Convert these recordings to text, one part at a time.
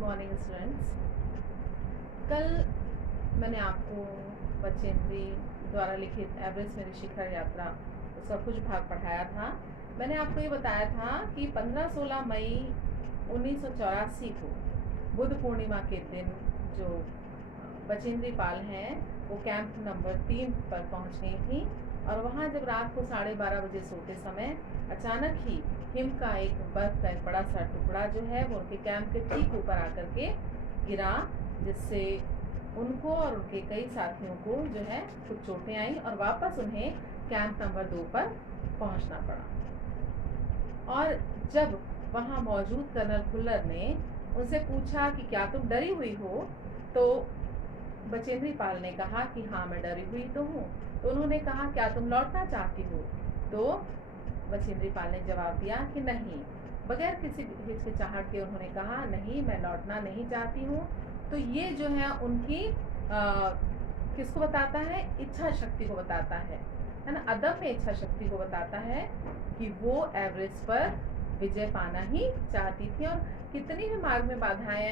Morning students. कल मैंने आपको बचेंद्री द्वारा लिखित एवरेस्ट मेरी शिखर यात्रा उसका कुछ भाग पढ़ाया था। मैंने आपको ये बताया था कि 15-16 मई 1984 को बुद्ध पूर्णिमा के दिन जो बचेंद्री पाल हैं वो कैंप नंबर 3 पर पहुंच गई थी और वहाँ जब रात को 12:30 बजे सोते समय अचानक ही हिम का एक बर्फ का एक बड़ा सा टुकड़ा जो है वो उनके कैंप के ठीक ऊपर आकर के गिरा, जिससे उनको और उनके कई साथियों को जो है कुछ चोटें आई और वापस उन्हें कैंप नंबर 2 पर पहुंचना पड़ा। और जब वहां मौजूद कर्नल फुल्लर ने उनसे पूछा कि क्या तुम डरी हुई हो, तो बचेंद्री पाल ने कहा कि हाँ मैं डरी हुई तो हूँ। तो उन्होंने कहा क्या तुम लौटना चाहती हो? तो बचेंद्री पाल ने जवाब दिया कि नहीं। बगैर किसी हिचकिचाहट के उन्होंने कहा नहीं मैं लौटना नहीं चाहती हूँ। तो ये जो है उनकी किसको बताता है? इच्छा शक्ति को बताता है ना, अदम्य इच्छा शक्ति को बताता है कि वो एवरेस्ट पर विजय पाना ही चाहती थी और कितनी भी मार्ग में बाधाएं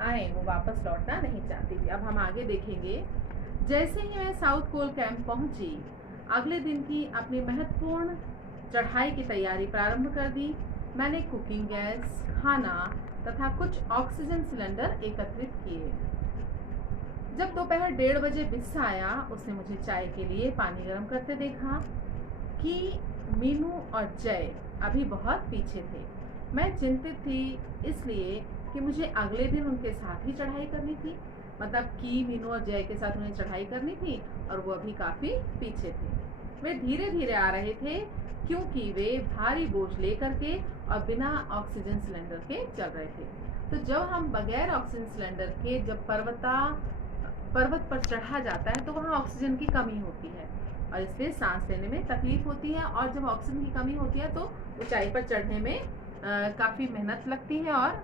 आए वो वापस लौटना नहीं चाहती थी। अब हम आगे देखेंगे। जैसे ही मैं साउथ कोल कैंप पहुंची, अगले दिन की अपनी महत्वपूर्ण चढ़ाई की तैयारी प्रारंभ कर दी। मैंने कुकिंग गैस, खाना तथा कुछ ऑक्सीजन सिलेंडर एकत्रित किए। जब दोपहर 1:30 बजे बिस्सा आया, उसने मुझे चाय के लिए पानी गर्म करते देखा कि मीनू और जय अभी बहुत पीछे थे। मैं चिंतित थी इसलिए कि मुझे अगले दिन उनके साथ ही चढ़ाई करनी थी, मतलब कि मीनू और जय के साथ उन्हें चढ़ाई करनी थी और वो अभी काफ़ी पीछे थे। वे धीरे धीरे आ रहे थे क्योंकि वे भारी बोझ लेकर के और बिना ऑक्सीजन सिलेंडर के चल रहे थे। तो जब हम बगैर ऑक्सीजन सिलेंडर के जब पर्वत पर चढ़ा जाता है तो वहाँ ऑक्सीजन की कमी होती है और इसलिए सांस लेने में तकलीफ होती है, और जब ऑक्सीजन की कमी होती है तो ऊंचाई पर चढ़ने में काफ़ी मेहनत लगती है और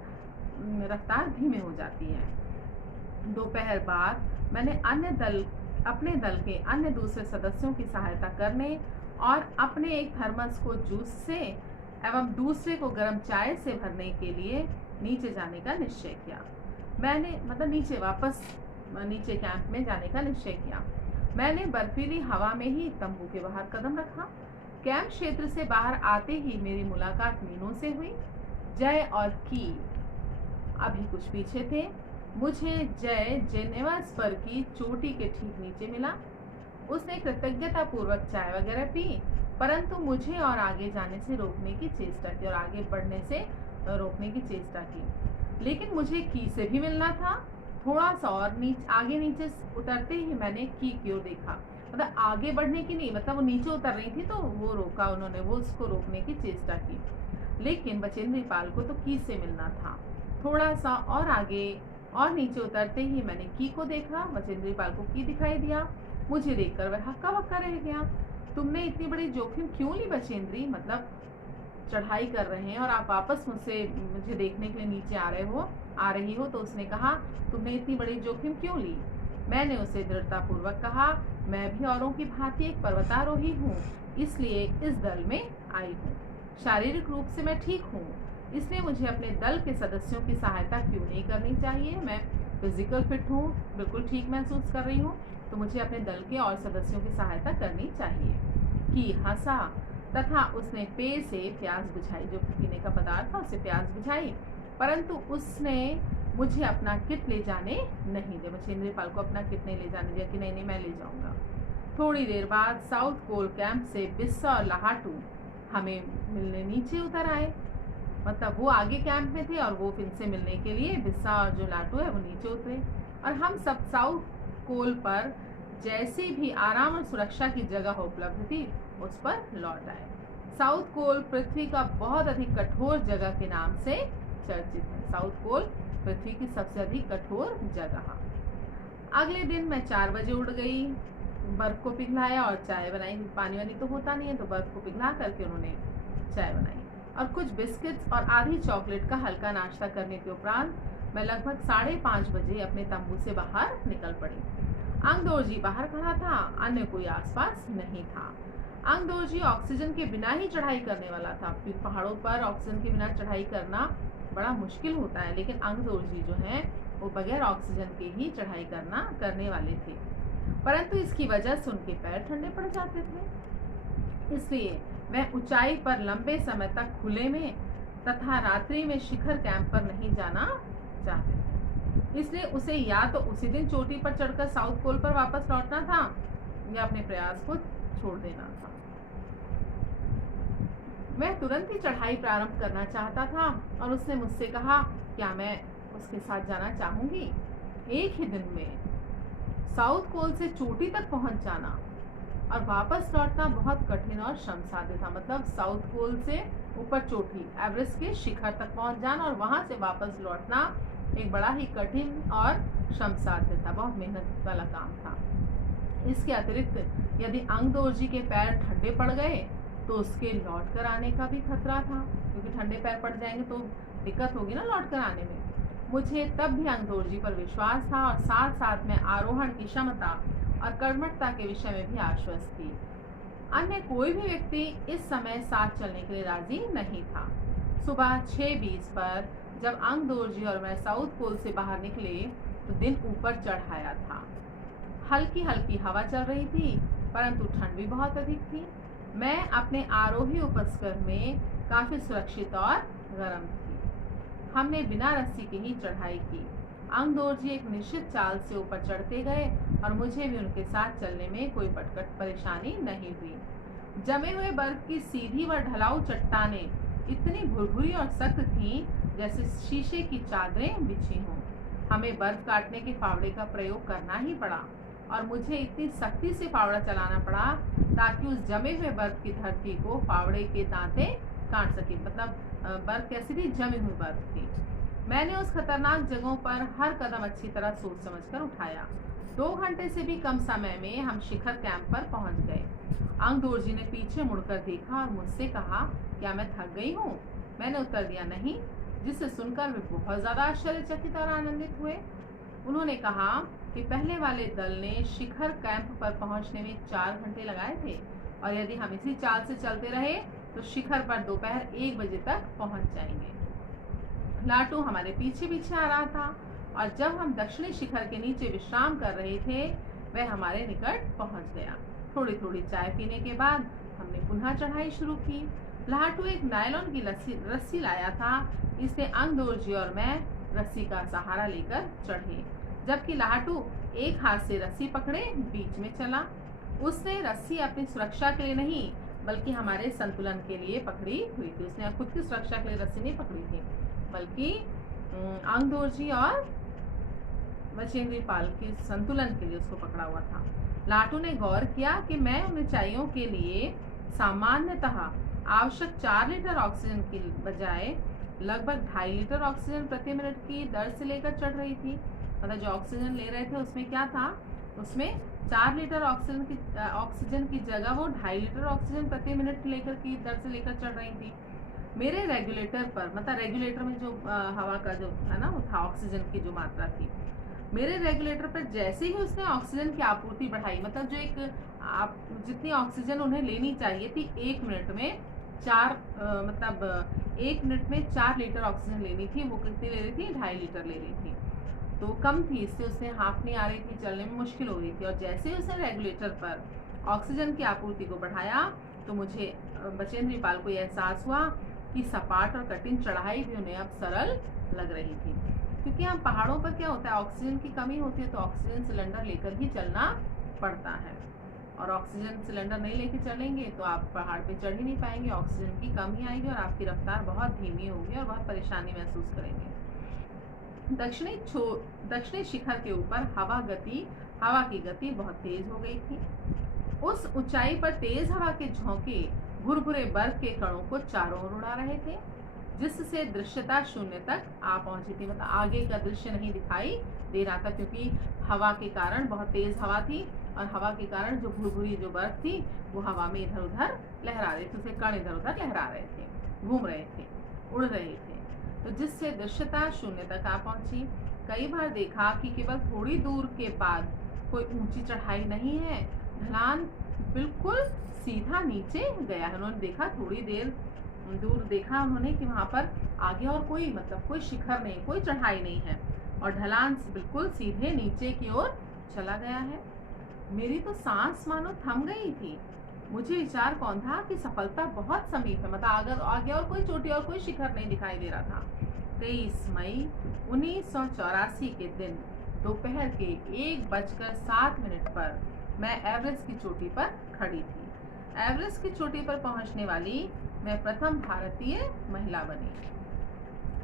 रफ्तार धीमे हो जाती है। दोपहर बाद मैंने अपने दल के अन्य दूसरे सदस्यों की सहायता करने और अपने एक थर्मस को जूस से एवं दूसरे को गर्म चाय से भरने के लिए नीचे जाने का निश्चय किया। मैंने नीचे कैंप में जाने का निश्चय किया। मैंने बर्फीली हवा में ही तंबू के बाहर कदम रखा। कैंप क्षेत्र से बाहर आते ही मेरी मुलाकात मीनू से हुई। जय और की अभी कुछ पीछे थे। मुझे जय जेनेवा स्पर की चोटी के ठीक नीचे मिला। उसने कृतज्ञता पूर्वक चाय वगैरह पी, परंतु मुझे और आगे जाने से रोकने की चेष्टा की और आगे बढ़ने से रोकने की चेष्टा की। लेकिन मुझे की से भी मिलना था। थोड़ा सा और नीचे उतरते ही मैंने की ओर देखा, मतलब आगे बढ़ने की नहीं, मतलब वो नीचे उतर रही थी तो वो रोका उन्होंने, वो उसको रोकने की चेष्टा की। लेकिन बचेंद्री पाल को तो की से मिलना था। थोड़ा सा और आगे और नीचे उतरते ही मैंने की को देखा। बचेंद्री पाल को की दिखाई दिया। मुझे देखकर वह हक्का बक्का रह गया। तुमने इतनी बड़ी जोखिम क्यों ली बचेंद्री? मतलब चढ़ाई कर रहे हैं और आप वापस मुझे देखने के लिए नीचे आ रही हो। तो उसने कहा तुमने इतनी बड़ी जोखिम क्यों ली? मैंने उसे दृढ़ता पूर्वक कहा मैं भी औरों की भांति एक पर्वतारोही हूँ, इसलिए इस दल में आई हूँ। शारीरिक रूप से मैं ठीक हूँ, इसलिए मुझे अपने दल के सदस्यों की सहायता क्यों नहीं करनी चाहिए? मैं फिजिकल फिट हूँ, बिल्कुल ठीक महसूस कर रही हूँ, तो मुझे अपने दल के और सदस्यों की सहायता करनी चाहिए। कि हंसा तथा उसने पेय से प्यास बुझाई, जो पीने का पदार्थ था उसे प्यास बुझाई, परंतु उसने मुझे अपना किट ले जाने नहीं दिया। बचेंद्री पाल को अपना किट नहीं ले जाने दिया कि नहीं मैं ले जाऊंगा। थोड़ी देर बाद साउथ कोल कैंप से बिस्सा और लाहाटू हमें मिलने नीचे उतर आए। मतलब वो आगे कैंप में थे और वो फिर से मिलने के लिए बिस्सा और जो लाटू है वो नीचे उतरे और हम सब साउथ कोल पर जैसी भी आराम और सुरक्षा की जगह उपलब्ध थी उस पर लौट आए। साउथ कोल पृथ्वी का बहुत अधिक कठोर जगह के नाम से चर्चित है। साउथ कोल पृथ्वी की सबसे अधिक कठोर जगह। अगले दिन मैं 4 बजे उठ गई, बर्फ को पिघलाया और चाय बनाई। पानी वानी तो होता नहीं है, तो बर्फ को पिघला करके उन्होंने चाय बनाई और कुछ बिस्किट्स और आधी चॉकलेट का हल्का नाश्ता करने के उपरांत मैं लगभग 5:30 बजे अपने तंबू से बाहर निकल पड़ी। अंगदोरजी बाहर खड़ा था, अन्य कोई आसपास नहीं था। अंगदोरजी ऑक्सीजन के बिना ही चढ़ाई करने वाला था। फिर पहाड़ों पर ऑक्सीजन के बिना चढ़ाई करना बड़ा मुश्किल होता है, लेकिन अंगदोर्जी जो हैं वो बगैर ऑक्सीजन के ही चढ़ाई करने वाले थे, परंतु इसकी वजह से उनके पैर ठंडे पड़ जाते थे। इसलिए वह ऊंचाई पर लंबे समय तक खुले में तथा रात्रि में शिखर कैंप पर नहीं जाना चाहते थे। इसलिए उसे या तो उसी दिन चोटी पर चढ़कर साउथ पोल पर वापस लौटना था या अपने प्रयास को छोड़ देना था। मैं तुरंत ही चढ़ाई प्रारंभ करना चाहता था और उसने मुझसे कहा क्या मैं उसके साथ जाना चाहूंगी। एक ही दिन में साउथ पोल से चोटी तक पहुंच जाना और वापस लौटना बहुत कठिन और श्रम साध्य था। मतलब साउथ पोल से ऊपर चोटी एवरेस्ट के शिखर तक पहुंच जाना और वहां से वापस लौटना एक बड़ा ही कठिन और श्रम साध्य था, बहुत मेहनत वाला काम था। इसके अतिरिक्त यदि अंगदोर्जी के पैर ठंडे पड़ गए तो उसके लौट कर आने का भी खतरा था, क्योंकि ठंडे पैर पड़ जाएंगे तो दिक्कत होगी ना लौट कर आने में। मुझे तब भी अंगदोर्जी पर विश्वास था और साथ साथ में आरोहण की क्षमता और कर्मठता के विषय में भी आश्वस्त थी। अन्य कोई भी व्यक्ति इस समय साथ चलने के लिए राजी नहीं था। सुबह 6:20 पर जब अंगदोर्जी और मैं साउथ पोल से बाहर निकले तो दिन ऊपर चढ़ आया था। हल्की हल्की हवा चल रही थी, परंतु ठंड भी बहुत अधिक थी। मैं अपने आरोही उपस्कर में काफी सुरक्षित और गर्म थी। हमने बिना रस्सी के ही चढ़ाई की। अंगदोर्जी एक निश्चित चाल से ऊपर चढ़ते गए और मुझे भी उनके साथ चलने में कोई परेशानी नहीं हुई। जमे हुए बर्फ की सीधी व ढलाऊ चट्टानें इतनी भुरभुरी और सख्त थीं जैसे शीशे की चादरें बिछी हों। हमें बर्फ काटने के फावड़े का प्रयोग करना ही पड़ा और मुझे इतनी सख्ती से फावड़ा चलाना पड़ा ताकि उस जमे हुए बर्फ की धरती को फावड़े के दांते काट सके। मतलब बर्फ कैसी थी, जमी हुई बर्फ थी। मैंने उस खतरनाक जगहों पर हर कदम अच्छी तरह सोच समझकर उठाया। 2 घंटे से भी कम समय में हम शिखर कैंप पर पहुंच गए। अंगदोर्जी ने पीछे मुड़कर देखा और मुझसे कहा क्या मैं थक गई हूँ। मैंने उत्तर दिया नहीं, जिसे सुनकर वे बहुत ज्यादा आश्चर्यचकित और आनंदित हुए। उन्होंने कहा कि पहले वाले दल ने शिखर कैंप पर पहुंचने में 4 घंटे लगाए थे और यदि हम इसी चाल से चलते रहे तो शिखर पर दोपहर 1 बजे तक पहुंच जाएंगे। लाटू हमारे पीछे पीछे आ रहा था और जब हम दक्षिणी शिखर के नीचे विश्राम कर रहे थे वह हमारे निकट पहुंच गया। थोड़ी थोड़ी चाय पीने के बाद हमने पुनः चढ़ाई शुरू की। लाटू एक नायलॉन की रस्सी लाया था, इसलिए अंगदोर्जी और मैं रस्सी का सहारा लेकर चढ़े, जबकि लाटू एक हाथ से रस्सी पकड़े बीच में चला। उसने रस्सी अपनी सुरक्षा के लिए नहीं बल्कि हमारे संतुलन के लिए पकड़ी हुई थी। उसने खुद की सुरक्षा के लिए रस्सी नहीं पकड़ी थी, बल्कि अंगदोर्जी और बचेंद्री पाल के संतुलन के लिए उसको पकड़ा हुआ था। लाटू ने गौर किया कि मैं उन ऊंचाइयों के लिए सामान्यतः आवश्यक 4 लीटर ऑक्सीजन की बजाय लगभग 2.5 लीटर ऑक्सीजन प्रति मिनट की दर से लेकर चढ़ रही थी। मतलब जो ऑक्सीजन ले रहे थे उसमें क्या था, उसमें 4 लीटर ऑक्सीजन की जगह वो 2.5 लीटर ऑक्सीजन प्रति मिनट की दर से लेकर चढ़ रही थी। मेरे रेगुलेटर पर, मतलब रेगुलेटर में जो हवा का जो है ना वो था, ऑक्सीजन की जो मात्रा थी, मेरे रेगुलेटर पर जैसे ही उसने ऑक्सीजन की आपूर्ति बढ़ाई, मतलब जो जितनी ऑक्सीजन उन्हें लेनी चाहिए थी 1 मिनट में 1 मिनट में 4 लीटर ऑक्सीजन लेनी थी, वो कितनी ले रही थी, 2.5 लीटर ले रही थी, तो कम थी। इससे उसने हाफ नहीं आ रही थी, चलने में मुश्किल हो रही थी। और जैसे ही उसने रेगुलेटर पर ऑक्सीजन की आपूर्ति को बढ़ाया तो मुझे बचेंद्री पाल को यह एहसास हुआ कि सपाट और कठिन चढ़ाई भी उन्हें अब सरल लग रही थी, क्योंकि हम पहाड़ों पर क्या होता है, ऑक्सीजन की कमी होती है तो ऑक्सीजन सिलेंडर लेकर ही चलना पड़ता है, और ऑक्सीजन सिलेंडर नहीं लेके चलेंगे तो आप पहाड़ पे चढ़ ही नहीं पाएंगे, ऑक्सीजन की कमी आएगी और आपकी रफ्तार बहुत धीमी होगी और बहुत परेशानी महसूस करेंगे। दक्षिणी शिखर के ऊपर हवा की गति बहुत तेज हो गई थी। उस ऊंचाई पर तेज हवा के झोंके भुरभुरे बर्फ के कणों को चारों ओर उड़ा रहे थे, जिससे दृश्यता शून्य तक आ पहुंची थी। मतलब आगे का दृश्य नहीं दिखाई दे रहा था, क्योंकि हवा के कारण, बहुत तेज हवा थी और हवा के कारण जो भुरभुरी जो बर्फ थी वो हवा में इधर उधर लहरा रहे थे, उसे कण इधर उधर लहरा रहे थे, घूम रहे थे, उड़ रहे थे, तो जिससे दृश्यता शून्य तक आ पहुंची। कई बार देखा कि केवल थोड़ी दूर के बाद कोई ऊंची चढ़ाई नहीं है, ढलान बिल्कुल सीधा नीचे गया है। उन्होंने देखा थोड़ी देर दूर देखा उन्होंने कि वहाँ पर आगे और कोई मतलब कोई शिखर नहीं, कोई चढ़ाई नहीं है और ढलान बिल्कुल सीधे नीचे की ओर चला गया है। मेरी तो सांस मानो थम गई थी। मुझे विचार कौन था कि सफलता बहुत समीप है, मतलब अगर आगे और कोई चोटी और कोई शिखर नहीं दिखाई दे रहा था। 23 मई 1984 के दिन दोपहर के 1:07 पर मैं एवरेस्ट की चोटी पर खड़ी थी। एवरेस्ट की चोटी पर पहुंचने वाली मैं प्रथम भारतीय महिला बनी।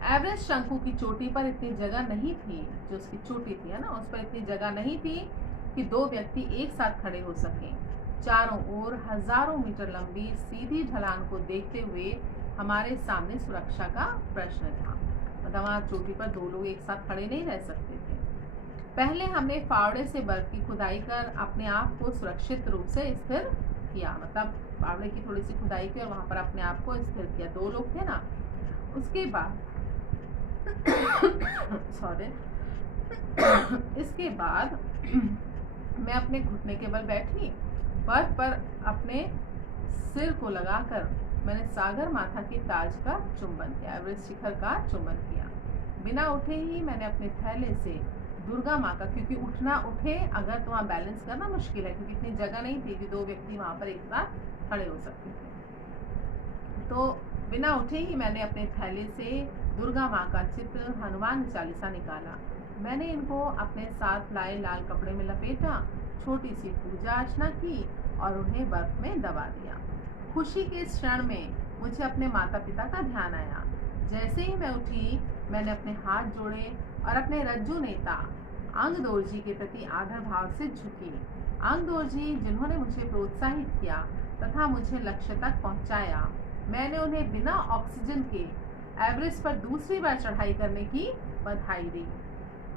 एवरेस्ट शंकु की चोटी पर इतनी जगह नहीं थी, जो उसकी चोटी थी है ना, उस पर इतनी जगह नहीं थी कि दो व्यक्ति एक साथ खड़े हो सकें। चारों ओर हजारों मीटर लंबी सीधी ढलान को देखते हुए हमारे सामने सुरक्षा का प्रश्न था, मतलब वहाँ चोटी पर दो लोग एक साथ खड़े नहीं रह सकते थे। पहले हमने फावड़े से बर्फ की खुदाई कर अपने आप को सुरक्षित रूप से स्थिर किया, मतलब फावड़े की थोड़ी सी खुदाई की और वहां पर अपने आप को स्थिर किया। दो लोग थे ना। उसके बाद सॉरी इसके बाद मैं अपने घुटने के बल बैठी, बर्फ पर अपने सिर को लगाकर मैंने सागर माथा की ताज का चुंबन किया, एवरेस्ट शिखर का चुंबन किया। बिना उठे ही मैंने अपने थैले से दुर्गा माँ का, क्योंकि उठना उठे अगर तो वहाँ बैलेंस करना मुश्किल है, क्योंकि इतनी जगह नहीं थी कि दो व्यक्ति वहाँ पर एक साथ खड़े हो सकते थे। तो बिना उठे ही मैंने अपने थैले से दुर्गा माँ का चित्र, हनुमान चालीसा निकाला। मैंने इनको अपने साथ लाए लाल कपड़े में लपेटा, छोटी सी पूजा अर्चना की और उन्हें बर्फ में दबा दिया। खुशी के इस क्षण में मुझे अपने माता पिता का ध्यान आया। जैसे ही मैं उठी, मैंने अपने हाथ जोड़े और अपने रज्जू नेता अंगदोरजी के प्रति आदर भाव से झुकी। अंगदोरजी जिन्होंने मुझे प्रोत्साहित किया तथा मुझे लक्ष्य तक पहुंचाया। मैंने उन्हें बिना ऑक्सीजन के एवरेस्ट पर दूसरी बार चढ़ाई करने की बधाई दी।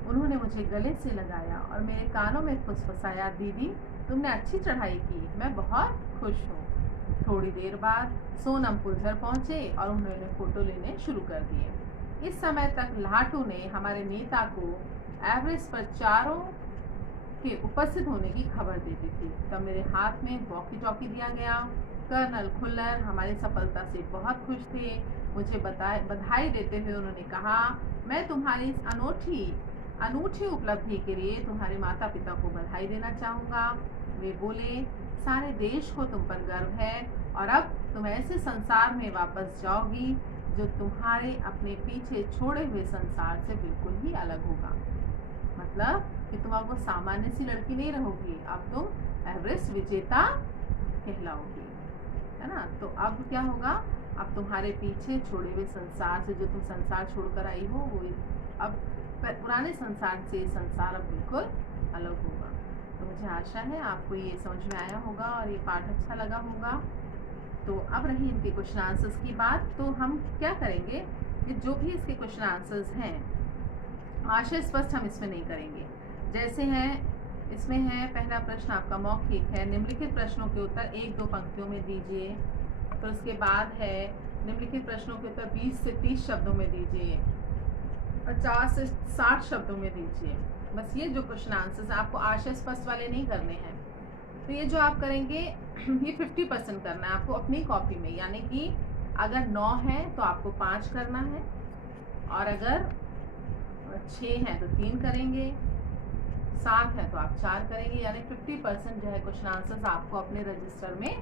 उन्होंने मुझे गले से लगाया और मेरे कानों में फुसफुसाया, दीदी तुमने अच्छी चढ़ाई की, मैं बहुत खुश हूँ। थोड़ी देर बाद सोनम पुरधर पहुंचे और उन्होंने फोटो लेने शुरू कर दिए। इस समय तक लाटू ने हमारे नेता को एवरेस्ट पर चारों के उपस्थित होने की खबर दे दी थी। तब मेरे हाथ में वॉकी टॉकी दिया गया। कर्नल खुल्लर हमारी सफलता से बहुत खुश थे। मुझे बधाई देते हुए उन्होंने कहा, मैं तुम्हारी इस अनूठी उपलब्धि के लिए तुम्हारे माता पिता को बधाई देना चाहूँगा। वे बोले, सारे देश को तुम पर गर्व है और अब तुम ऐसे संसार में वापस जाओगी जो तुम्हारे अपने पीछे छोड़े हुए संसार से बिल्कुल ही अलग होगा। मतलब कि तुम अब वो सामान्य सी लड़की नहीं रहोगी, अब तुम एवरेस्ट विजेता कहलाओगी, है ना। तो अब क्या होगा, अब तुम्हारे पीछे छोड़े हुए संसार से, जो तुम संसार छोड़कर आई हो, वो अब पुराने संसार से संसार अब बिल्कुल अलग होगा। तो मुझे आशा है आपको ये समझ में आया होगा और ये पाठ अच्छा लगा होगा। तो अब रही इनके क्वेश्चन आंसर्स की बात। तो हम क्या करेंगे कि जो भी इसके क्वेश्चन आंसर्स हैं, आशय स्पष्ट हम इसमें नहीं करेंगे। जैसे हैं, इसमें है पहला प्रश्न आपका मौखिक है, निम्नलिखित प्रश्नों के उत्तर 1-2 पंक्तियों में दीजिए। तो उसके बाद है निम्नलिखित प्रश्नों के उत्तर 20 से 30 शब्दों में दीजिए, 50 से 60 शब्दों में दीजिए। बस ये जो क्वेश्चन आंसर्स आपको आशय स्पष्ट वाले नहीं करने हैं। तो ये जो आप करेंगे ये 50% करना है आपको अपनी कॉपी में, यानी कि अगर 9 है तो आपको 5 करना है और अगर 6 है तो 3 करेंगे, 7 है तो आप 4 करेंगे, यानी 50% जो है क्वेश्चन आंसर्स आपको अपने रजिस्टर में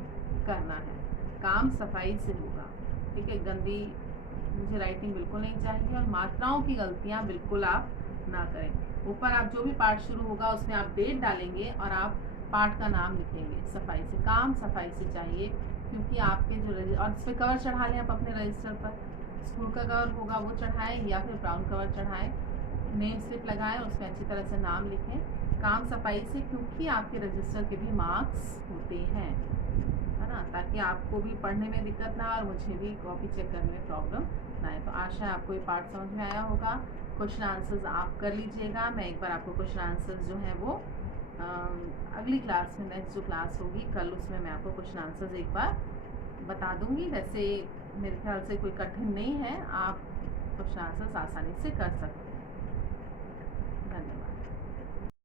करना है। काम सफाई से होगा, ठीक है। गंदी मुझे राइटिंग बिल्कुल नहीं चाहिए और मात्राओं की गलतियां बिल्कुल आप ना करें। ऊपर आप जो भी पाठ शुरू होगा उसमें आप डेट डालेंगे और आप पाठ का नाम लिखेंगे सफाई से। काम सफाई से चाहिए, क्योंकि आपके जो और इस पर कवर चढ़ा लें आप अपने रजिस्टर पर, स्कूल का कवर होगा वो चढ़ाएं या फिर ब्राउन कवर चढ़ाएं, नेम स्लिप लगाएं, उसमें अच्छी तरह से नाम लिखें काम सफाई से, क्योंकि आपके रजिस्टर के भी मार्क्स होते हैं, है ना, ताकि आपको भी पढ़ने में दिक्कत ना और मुझे भी कॉपी चेक करने में प्रॉब्लम ना आए। तो आशा है आपको ये पार्ट समझ में आया होगा। क्वेश्चन आंसर्स आप कर लीजिएगा। मैं एक बार आपको क्वेश्चन आंसर्स जो है वो अगली क्लास में, नेक्स्ट जो क्लास होगी कल, उसमें मैं आपको क्वेश्चन आंसर्स एक बार बता दूंगी। वैसे मेरे ख्याल से कोई कठिन नहीं है, आप क्वेश्चन आंसर्स आसानी से कर सकते हैं।